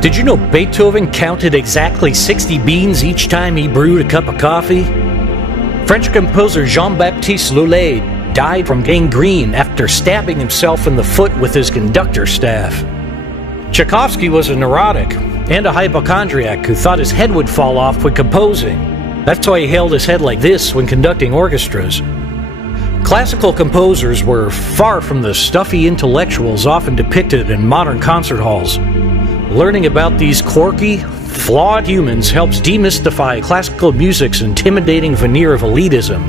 Did you know Beethoven counted exactly 60 beans each time he brewed a cup of coffee? French composer Jean-Baptiste Lully died from gangrene after stabbing himself in the foot with his conductor staff. Tchaikovsky was a neurotic and a hypochondriac who thought his head would fall off when composing. That's why he held his head like this when conducting orchestras. Classical composers were far from the stuffy intellectuals often depicted in modern concert halls. Learning about these quirky, flawed humans helps demystify classical music's intimidating veneer of elitism.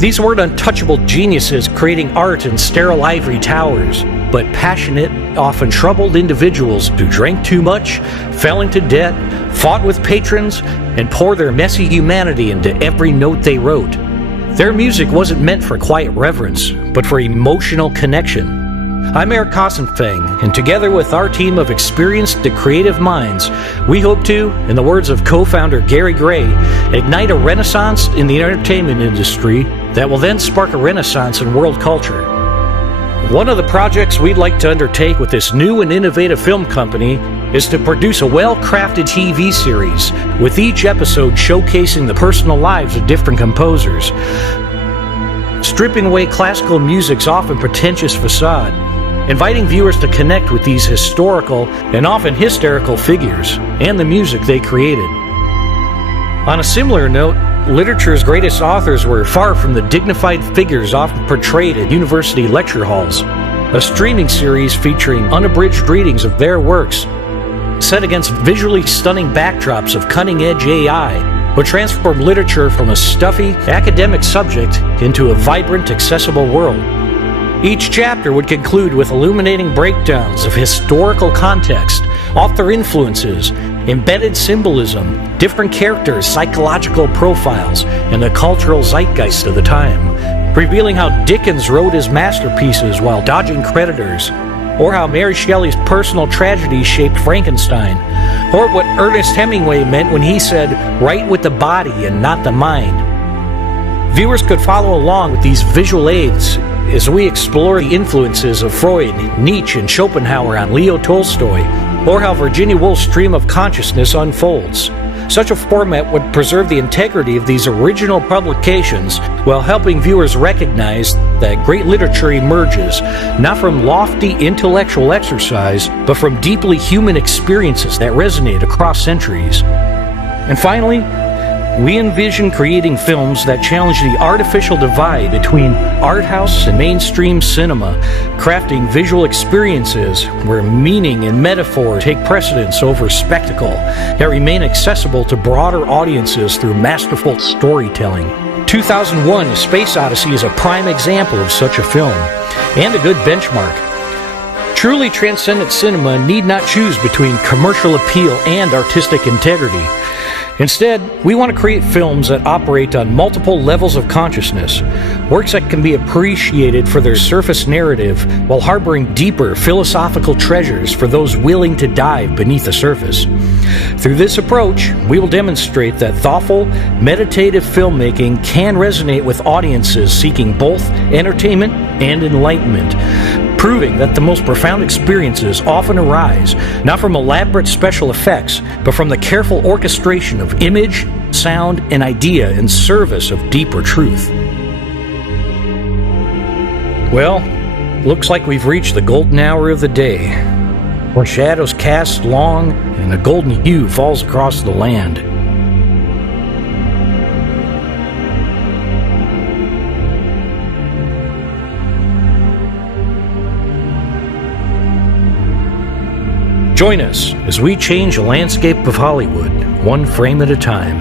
These weren't untouchable geniuses creating art in sterile ivory towers, but passionate, often troubled individuals who drank too much, fell into debt, fought with patrons, and poured their messy humanity into every note they wrote. Their music wasn't meant for quiet reverence, but for emotional connection. I'm Eric Kossenfang, and together with our team of experienced and creative minds, we hope to, in the words of co-founder Gary Gray, ignite a renaissance in the entertainment industry that will then spark a renaissance in world culture. One of the projects we'd like to undertake with this new and innovative film company is to produce a well-crafted TV series, with each episode showcasing the personal lives of different composers, stripping away classical music's often pretentious facade, inviting viewers to connect with these historical and often hysterical figures and the music they created. On a similar note, literature's greatest authors were far from the dignified figures often portrayed at university lecture halls. A streaming series featuring unabridged readings of their works, set against visually stunning backdrops of cutting-edge AI, would transform literature from a stuffy, academic subject into a vibrant, accessible world. Each chapter would conclude with illuminating breakdowns of historical context, author influences, embedded symbolism, different characters' psychological profiles, and the cultural zeitgeist of the time, revealing how Dickens wrote his masterpieces while dodging creditors, or how Mary Shelley's personal tragedy shaped Frankenstein, or what Ernest Hemingway meant when he said, "Write with the body and not the mind." Viewers could follow along with these visual aids as we explore the influences of Freud, Nietzsche, and Schopenhauer on Leo Tolstoy, or how Virginia Woolf's stream of consciousness unfolds. Such a format would preserve the integrity of these original publications while helping viewers recognize that great literature emerges not from lofty intellectual exercise, but from deeply human experiences that resonate across centuries. And finally, we envision creating films that challenge the artificial divide between art house and mainstream cinema, crafting visual experiences where meaning and metaphor take precedence over spectacle, that remain accessible to broader audiences through masterful storytelling. 2001: A Space Odyssey is a prime example of such a film, and a good benchmark. Truly transcendent cinema need not choose between commercial appeal and artistic integrity. Instead, we want to create films that operate on multiple levels of consciousness, works that can be appreciated for their surface narrative while harboring deeper philosophical treasures for those willing to dive beneath the surface. Through this approach, we will demonstrate that thoughtful, meditative filmmaking can resonate with audiences seeking both entertainment and enlightenment, proving that the most profound experiences often arise not from elaborate special effects, but from the careful orchestration of image, sound, and idea in service of deeper truth. Well, looks like we've reached the golden hour of the day, where shadows cast long and a golden hue falls across the land. Join us as we change the landscape of Hollywood, one frame at a time.